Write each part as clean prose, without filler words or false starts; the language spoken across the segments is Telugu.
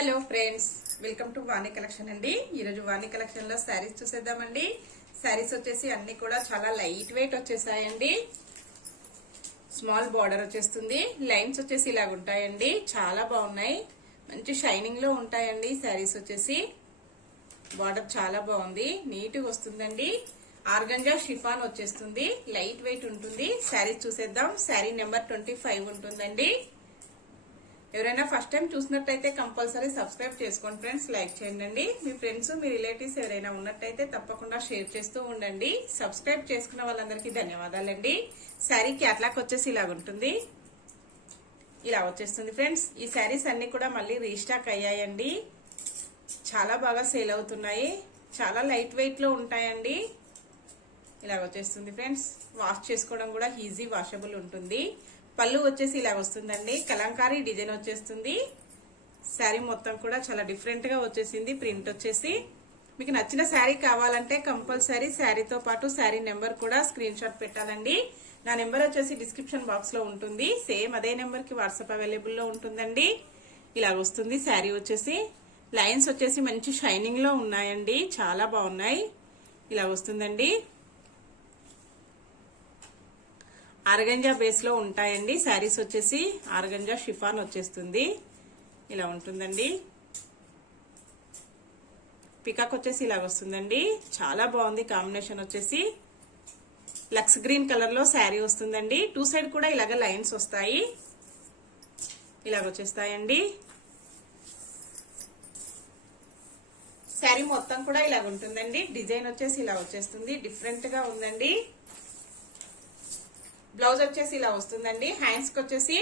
Hello friends, welcome to Vani collection అండి. ఈరోజు వాణి కలెక్షన్ లో శారీస్ చూసేద్దామండి. శారీస్ వచ్చేసి అన్ని కూడా చాలా లైట్ వెయిట్ వచ్చేసాయండి. స్మాల్ బార్డర్ వచ్చేస్తుంది. లైన్స్ వచ్చేసి ఇలాగ ఉంటాయండి. చాలా బాగున్నాయి, మంచి షైనింగ్ లో ఉంటాయండి. శారీస్ వచ్చేసి బార్డర్ చాలా బాగుంది, నీట్ గా వస్తుందండి. ఆర్గంజా షిఫాన్ వచ్చేస్తుంది, లైట్ వెయిట్ ఉంటుంది. శారీస్ చూసేద్దాం. శారీ నెంబర్ 25 ఉంటుందండి. ఎవరైనా ఫస్ట్ టైం చూసినట్టయితే కంపల్సరీ సబ్స్క్రైబ్ చేసుకోండి ఫ్రెండ్స్. లైక్ చేయండి. మీ ఫ్రెండ్స్ మీ రిలేటివ్స్ ఎవరైనా ఉన్నట్టయితే తప్పకుండా షేర్ చేస్తూ ఉండండి. సబ్స్క్రైబ్ చేసుకున్న వాళ్ళందరికీ ధన్యవాదాలండి. శారీ క్యాట్లాగ్ వచ్చేసి ఇలాగ ఉంటుంది, ఇలా వచ్చేస్తుంది ఫ్రెండ్స్. ఈ శారీస్ అన్ని కూడా మళ్ళీ రీస్టాక్ అయ్యాయండి. చాలా బాగా సేల్ అవుతున్నాయి. చాలా లైట్ వెయిట్ లో ఉంటాయండి. ఇలా వచ్చేస్తుంది ఫ్రెండ్స్. వాష్ చేసుకోవడం కూడా ఈజీ వాషబుల్ ఉంటుంది. పళ్ళు వచ్చేసి ఇలా వస్తుందండి. కలంకారీ డిజైన్ వచ్చేస్తుంది. శారీ మొత్తం కూడా చాలా డిఫరెంట్ గా వచ్చేసింది. ప్రింట్ వచ్చేసి మీకు నచ్చిన శారీ కావాలంటే కంపల్సరీ శారీతో పాటు శారీ నెంబర్ కూడా స్క్రీన్ షాట్ పెట్టాలండి. నా నెంబర్ వచ్చేసి డిస్క్రిప్షన్ బాక్స్ లో ఉంటుంది. సేమ్ అదే నెంబర్ కి వాట్సాప్ అవైలబుల్ లో ఉంటుందండి. ఇలా వస్తుంది శారీ వచ్చేసి. లైన్స్ వచ్చేసి మంచి షైనింగ్ లో ఉన్నాయండి, చాలా బాగున్నాయి. ఇలా వస్తుందండి. ఆర్గంజా బేస్ లో ఉంటాయండి. శారీస్ వచ్చేసి ఆర్గంజా షిఫాన్ వచ్చేస్తుంది, ఇలా ఉంటుందండి. పికాక్ వచ్చేసి ఇలా వస్తుందండి. చాలా బాగుంది. కాంబినేషన్ వచ్చేసి లక్స్ గ్రీన్ కలర్ లో శారీ వస్తుందండి. టూ సైడ్ కూడా ఇలాగ లైన్స్ వస్తాయి, ఇలాగ వచ్చేస్తాయండి. శారీ మొత్తం కూడా ఇలాగ ఉంటుందండి. డిజైన్ వచ్చేసి ఇలా వచ్చేస్తుంది, డిఫరెంట్ గా ఉందండి. బ్లౌజ్ వచ్చేసి ఇలా వస్తుందండి. హ్యాండ్స్ కి వచ్చేసి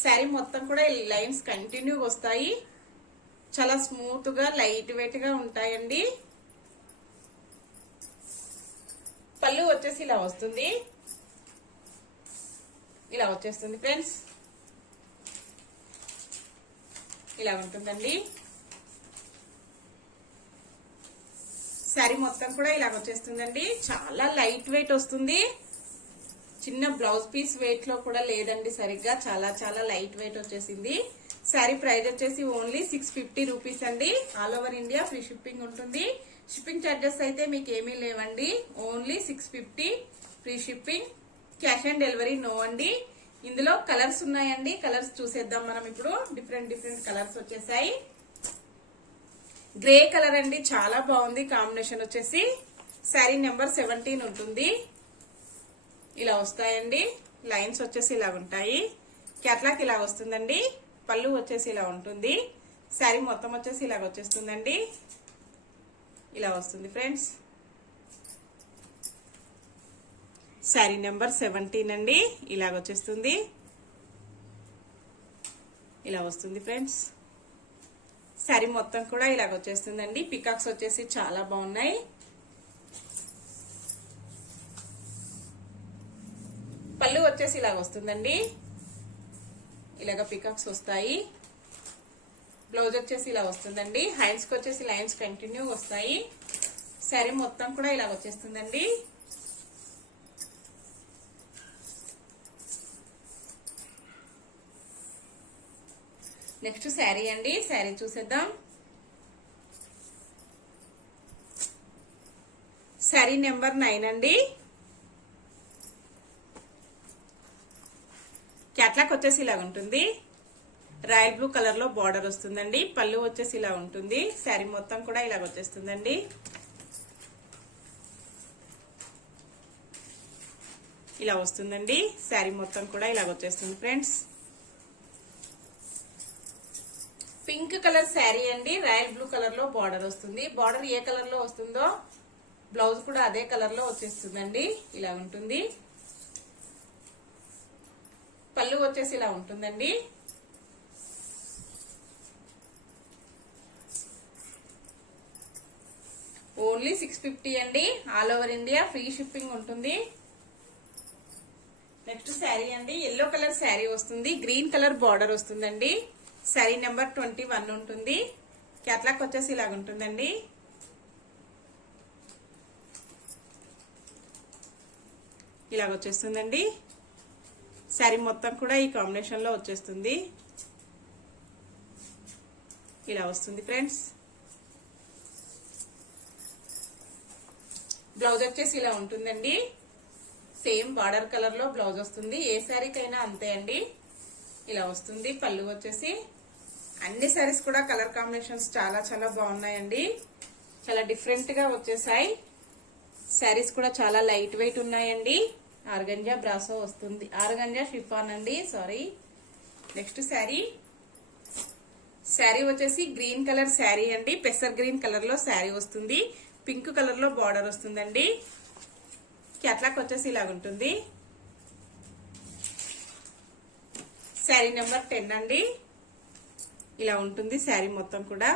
శారీ మొత్తం కూడా లైన్స్ కంటిన్యూ వస్తాయి. చాలా స్మూత్ గా లైట్ వెయిట్ గా ఉంటాయండి. పళ్ళు వచ్చేసి ఇలా వస్తుంది, ఇలా వచ్చేస్తుంది ఫ్రెండ్స్. ఇలా ఉంటుందండి. శారీ మొత్తం కూడా ఇలా వచ్చేస్తుందండి. చాలా లైట్ వెయిట్ వస్తుంది. చిన్న బ్లౌజ్ పీస్ వెయిట్ లో కూడా లేదండి సరిగ్గా. చాలా చాలా లైట్ వెయిట్ వచ్చేసింది. శారీ ప్రైస్ వచ్చేసి ఓన్లీ 650 రూపీస్ అండి. All over India free shipping ఉంటుంది. షిప్పింగ్ చార్జెస్ అయితే మీకు ఏమీ లేవండి. Only 650 free shipping. Cash on delivery no అండి. ఇందులో కలర్స్ ఉన్నాయండి. కలర్స్ చూసేద్దాం మనం ఇప్పుడు. డిఫరెంట్ కలర్స్ వచ్చేసాయి. గ్రే కలర్ అండి, చాలా బాగుంది. కాంబినేషన్ వచ్చేసి శారీ నెంబర్ 17 ఉంటుంది. ఇలా వస్తాయండి. లైన్స్ వచ్చేసి ఇలా ఉంటాయి. క్యాట్లాగ్ ఇలా వస్తుందండి. పళ్ళు వచ్చేసి ఇలా ఉంటుంది. శారీ మొత్తం వచ్చేసి ఇలాగ వచ్చేస్తుందండి. ఇలా వస్తుంది ఫ్రెండ్స్. శారీ నెంబర్ 17 అండి. ఇలాగ వచ్చేస్తుంది, ఇలా వస్తుంది ఫ్రెండ్స్. శారీ మొత్తం కూడా ఇలాగ వచ్చేస్తుందండి. పికాక్స్ వచ్చేసి చాలా బాగున్నాయి. పళ్ళు వచ్చేసి ఇలాగ వస్తుందండి. ఇలాగ పికాక్స్ వస్తాయి. బ్లౌజ్ వచ్చేసి ఇలా వస్తుందండి. హ్యాండ్స్ కి వచ్చేసి లైన్స్ కంటిన్యూ వస్తాయి. శారీ మొత్తం కూడా ఇలాగ వచ్చేస్తుందండి. నెక్స్ట్ శారీ అండి. శారీ చూసేద్దాం. శారీ నెంబర్ 9 అండి. క్యాట్లాగ్ వచ్చేసి ఇలా ఉంటుంది. రాయల్ బ్లూ కలర్ లో బార్డర్ వస్తుందండి. పళ్ళు వచ్చేసి ఇలా ఉంటుంది. శారీ మొత్తం కూడా ఇలా వచ్చేస్తుందండి. ఇలా వస్తుందండి. శారీ మొత్తం కూడా ఇలా వచ్చేస్తుంది ఫ్రెండ్స్. పింక్ కలర్ శారీ అండి. రాయల్ బ్లూ కలర్ లో బార్డర్ వస్తుంది. బార్డర్ ఏ కలర్ లో వస్తుందో బ్లౌజ్ కూడా అదే కలర్ లో వచ్చేస్తుందండి. ఇలా ఉంటుంది. పళ్ళు వచ్చేసి ఇలా ఉంటుందండి. ఓన్లీ 650 అండి. All over India free shipping ఉంటుంది. నెక్స్ట్ శారీ అండి. ఎల్లో కలర్ శారీ వస్తుంది. గ్రీన్ కలర్ బార్డర్ వస్తుందండి. శారీ నెంబర్ 21 ఉంటుంది. క్యాట్లాగ్ వచ్చేసి ఇలాగ ఉంటుందండి. ఇలాగ వచ్చేస్తుందండి. శారీ మొత్తం కూడా ఈ కాంబినేషన్ లో వచ్చేస్తుంది. ఇలా వస్తుంది ఫ్రెండ్స్. బ్లౌజ్ వచ్చేసి ఇలా ఉంటుందండి. సేమ్ బార్డర్ కలర్ లో బ్లౌజ్ వస్తుంది. ఏ శారీకైనా అంతే అండి. ఇలా వస్తుంది. పళ్ళు వచ్చేసి అన్ని శారీస్ కూడా కలర్ కాంబినేషన్స్ చాలా చాలా బాగున్నాయండి. చాలా డిఫరెంట్ గా వచ్చేసాయి. శారీస్ కూడా చాలా లైట్ వెయిట్ ఉన్నాయండి. ఆర్గంజా బ్రాసో వస్తుంది. ఆర్గంజా షిఫాన్ అండి, సారీ. నెక్స్ట్ శారీ వచ్చేసి గ్రీన్ కలర్ శారీ అండి. పెసర్ గ్రీన్ కలర్ లో శారీ వస్తుంది. పింక్ కలర్ లో బార్డర్ వస్తుందండి. క్యాట్లాక్ వచ్చేసి ఇలాగుంటుంది. శారీ నెంబర్ 10 అండి. ఇలా ఉంటుంది శారీ మొత్తం కూడా.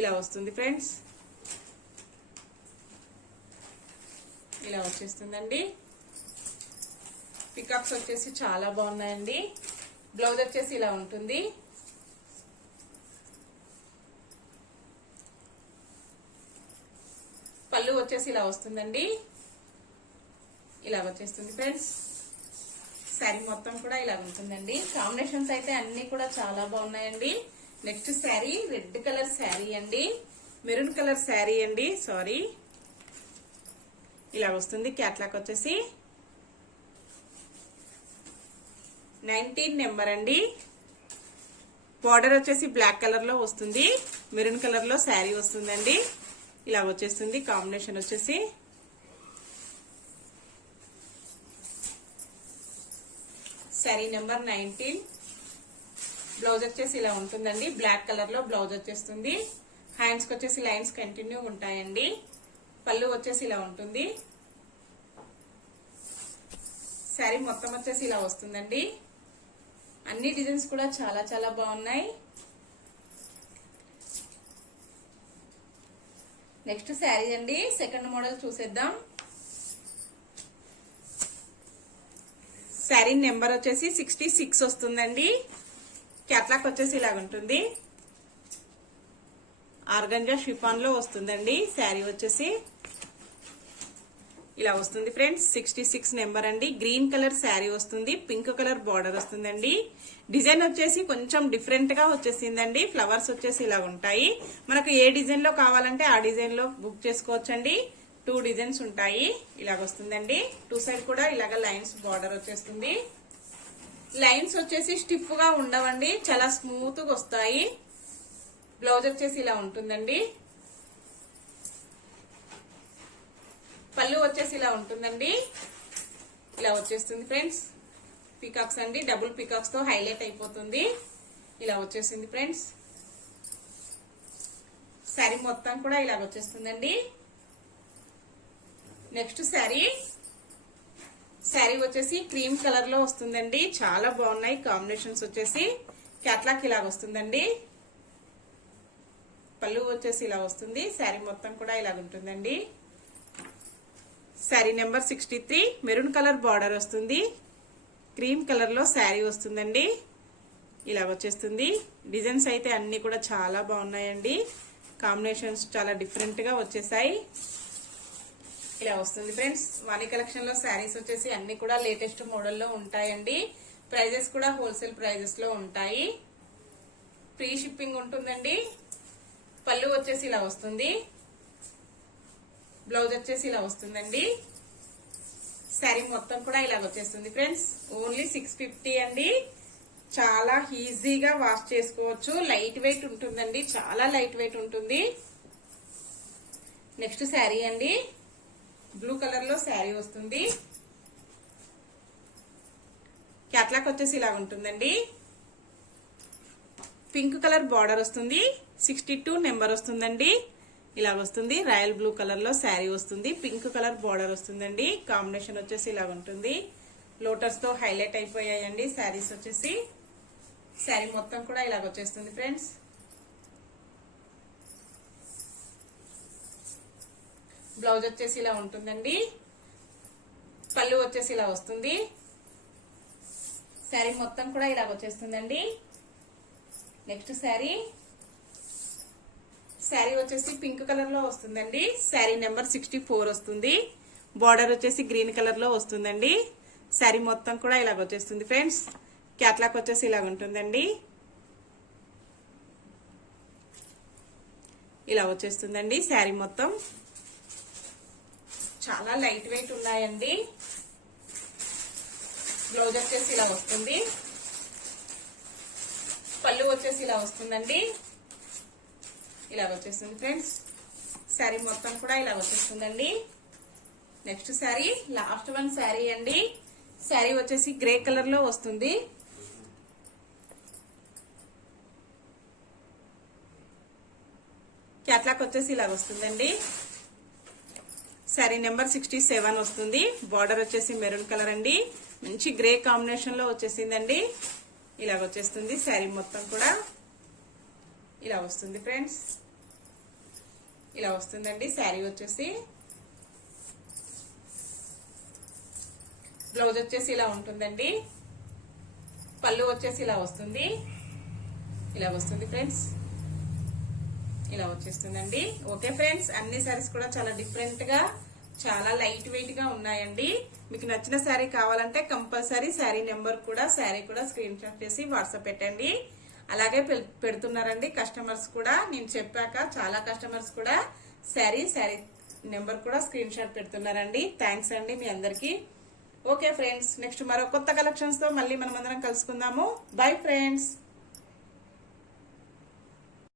ఇలా వస్తుంది ఫ్రెండ్స్. ఇలా వచ్చేస్తుందండి. పికాక్స్ వచ్చేసి చాలా బాగున్నాయండి. బ్లౌజ్ వచ్చేసి ఇలా ఉంటుంది. పళ్ళు వచ్చేసి ఇలా వస్తుందండి. ఇలా వచ్చేస్తుంది ఫ్రెండ్స్. శారీ మొత్తం కూడా ఇలా ఉంటుందండి. కాంబినేషన్స్ అయితే అన్ని కూడా చాలా బాగున్నాయండి. Next sari red colour sari అండి. మెరూన్ కలర్ శారీ అండి, సారీ. ఇలా వస్తుంది. క్యాట్లాక్ వచ్చేసి 19 నెంబర్ అండి. బార్డర్ వచ్చేసి బ్లాక్ కలర్ లో వస్తుంది. మెరూన్ కలర్ లో శారీ వస్తుందండి. ఇలా వచ్చేస్తుంది. కాంబినేషన్ వచ్చేసి శారీ నెంబర్ 19. బ్లౌజ్ వచ్చేసి ఇలా ఉంటుందండి. బ్లాక్ కలర్ లో బ్లౌజ్ వచ్చేస్తుంది. హ్యాండ్స్ కి వచ్చేసి లైన్స్ కంటిన్యూ ఉంటాయండి. పళ్ళు వచ్చేసి ఇలా ఉంటుంది. శారీ మొత్తం వచ్చేసి ఇలా వస్తుందండి. అన్ని డిజైన్స్ కూడా చాలా చాలా బాగున్నాయి. నెక్స్ట్ శారీ అండి. సెకండ్ మోడల్ చూసేద్దాం. శారీ నెంబర్ వచ్చేసి 66 వస్తుందండి. క్యాట్లాక్ వచ్చేసి ఇలాగుంటుంది. ఆర్గంజా షిఫాన్ లో వస్తుందండి. శారీ వచ్చేసి ఇలా వస్తుంది ఫ్రెండ్స్. 66 నెంబర్ అండి. గ్రీన్ కలర్ శారీ వస్తుంది. పింక్ కలర్ బార్డర్ వస్తుందండి. డిజైన్ వచ్చేసి కొంచెం డిఫరెంట్ గా వచ్చేసిందండి. ఫ్లవర్స్ వచ్చేసి ఇలా ఉంటాయి. మనకు ఏ డిజైన్ లో కావాలంటే ఆ డిజైన్ లో బుక్ చేసుకోవచ్చండి. 2 డిజైన్స్ ఉంటాయి. ఇలాగ వస్తుందండి. 2 సైడ్ కూడా ఇలాగ లైన్స్ బార్డర్ వచ్చేస్తుంది. లైన్స్ వచ్చేసి స్టిఫ్ గా ఉండవండి. చాలా స్మూత్ గా వస్తాయి. బ్లౌజ్ వచ్చేసి ఇలా ఉంటుందండి. పళ్ళు వచ్చేసి ఇలా ఉంటుందండి. ఇలా వచ్చేస్తుంది ఫ్రెండ్స్. పికాక్స్ అండి. డబుల్ పికాక్స్ తో హైలైట్ అయిపోతుంది. ఇలా వచ్చేసింది ఫ్రెండ్స్. శారీ మొత్తం కూడా ఇలా వచ్చేస్తుందండి. నెక్స్ట్ శారీ వచ్చేసి క్రీమ్ కలర్ లో వస్తుందండి. చాలా బాగున్నాయి కాంబినేషన్స్ వచ్చేసి. క్యాట్లాక్ ఇలా వస్తుందండి. పళ్ళు వచ్చేసి ఇలా వస్తుంది. శారీ మొత్తం కూడా ఇలా ఉంటుందండి. Sari number 63. Maroon colour border వస్తుంది. క్రీమ్ కలర్ లో శారీ వస్తుందండి. ఇలా వచ్చేస్తుంది. డిజైన్స్ అయితే అన్ని కూడా చాలా బాగున్నాయండి. కాంబినేషన్స్ చాలా డిఫరెంట్ గా వచ్చేసాయి. ఇలా వస్తుంది ఫ్రెండ్స్. వాణి కలెక్షన్ లో శారీస్ వచ్చేసి అన్ని కూడా లేటెస్ట్ మోడల్లో ఉంటాయండి. ప్రైజెస్ కూడా హోల్సేల్ ప్రైజెస్ లో ఉంటాయి. ఫ్రీ షిప్పింగ్ ఉంటుందండి. పళ్ళు వచ్చేసి ఇలా వస్తుంది. బ్లౌజ్ వచ్చేసి ఇలా వస్తుందండి. శారీ మొత్తం కూడా ఇలా వచ్చేస్తుంది ఫ్రెండ్స్. ఓన్లీ 650 అండి. చాలా ఈజీగా వాష్ చేసుకోవచ్చు. లైట్ వెయిట్ ఉంటుందండి. చాలా లైట్ వెయిట్ ఉంటుంది. నెక్స్ట్ శారీ అండి. బ్లూ కలర్ లో శారీ వస్తుంది. క్యాట్లాక్ వచ్చేసి ఇలా ఉంటుందండి. పింక్ కలర్ బార్డర్ వస్తుంది. 62 నెంబర్ వస్తుందండి. ఇలా వస్తుంది. రాయల్ బ్లూ కలర్ లో శారీ వస్తుంది. పింక్ కలర్ బార్డర్ వస్తుందండి. కాంబినేషన్ వచ్చేసి ఇలా ఉంటుంది. లోటస్ తో హైలైట్ అయిపోయాయండి శారీస్ వచ్చేసి. శారీ మొత్తం కూడా ఇలా వచ్చేస్తుంది ఫ్రెండ్స్. బ్లౌజ్ వచ్చేసి ఇలా ఉంటుందండి. పళ్ళు వచ్చేసి ఇలా వస్తుంది. శారీ మొత్తం కూడా ఇలా వచ్చేస్తుందండి. నెక్స్ట్ శారీ వచ్చేసి పింక్ కలర్ లో వస్తుందండి. శారీ నెంబర్ 64 వస్తుంది. బార్డర్ వచ్చేసి గ్రీన్ కలర్ లో వస్తుందండి. శారీ మొత్తం కూడా ఇలాగ వచ్చేస్తుంది ఫ్రెండ్స్. క్యాట్లాక్ వచ్చేసి ఇలాగ ఉంటుందండి. ఇలా వచ్చేస్తుందండి శారీ మొత్తం. చాలా లైట్ వెయిట్ ఉన్నాయండి. బ్లౌజ్ వచ్చేసి ఇలా వస్తుంది. పళ్ళు వచ్చేసి ఇలా వస్తుందండి. ఇలా వచ్చేస్తుంది ఫ్రెండ్స్. శారీ మొత్తం కూడా ఇలా వచ్చేస్తుందండి. Next sari, last one sari అండి. శారీ వచ్చేసి గ్రే కలర్ లో వస్తుంది. క్యాట్లాక్ వచ్చేసి ఇలా వస్తుందండి. శారీ నెంబర్ 67 వస్తుంది. బార్డర్ వచ్చేసి మెరూన్ కలర్ అండి. మంచి గ్రే కాంబినేషన్ లో వచ్చేసిందండి. ఇలా వచ్చేస్తుంది శారీ మొత్తం కూడా. ఇలా వస్తుంది ఫ్రెండ్స్. ఇలా వస్తుందండి శారీ వచ్చేసి. బ్లౌజ్ వచ్చేసి ఇలా ఉంటుందండి. పళ్ళు వచ్చేసి ఇలా వస్తుంది. ఇలా వస్తుంది ఫ్రెండ్స్. ఇలా వచ్చేస్తుందండి. ఓకే ఫ్రెండ్స్, అన్ని శారీస్ కూడా చాలా డిఫరెంట్ గా, చాలా లైట్ వెయిట్ గా ఉన్నాయండి. మీకు నచ్చిన శారీ కావాలంటే కంపల్సరీ శారీ నెంబర్ కూడా, శారీ కూడా స్క్రీన్ షాట్ చేసి వాట్సాప్ పెట్టండి. అలాగే పెడుతున్నారండి కస్టమర్స్ కూడా. నేను చెప్పాక చాలా కస్టమర్స్ కూడా శారీ నెంబర్ కూడా స్క్రీన్ షాట్ పెడుతున్నారండి. థ్యాంక్స్ అండి మీ అందరికి. ఓకే ఫ్రెండ్స్, నెక్స్ట్ మరో కొత్త కలెక్షన్స్ తో మళ్ళీ మనం అందరం కలుసుకుందాము. Bye friends.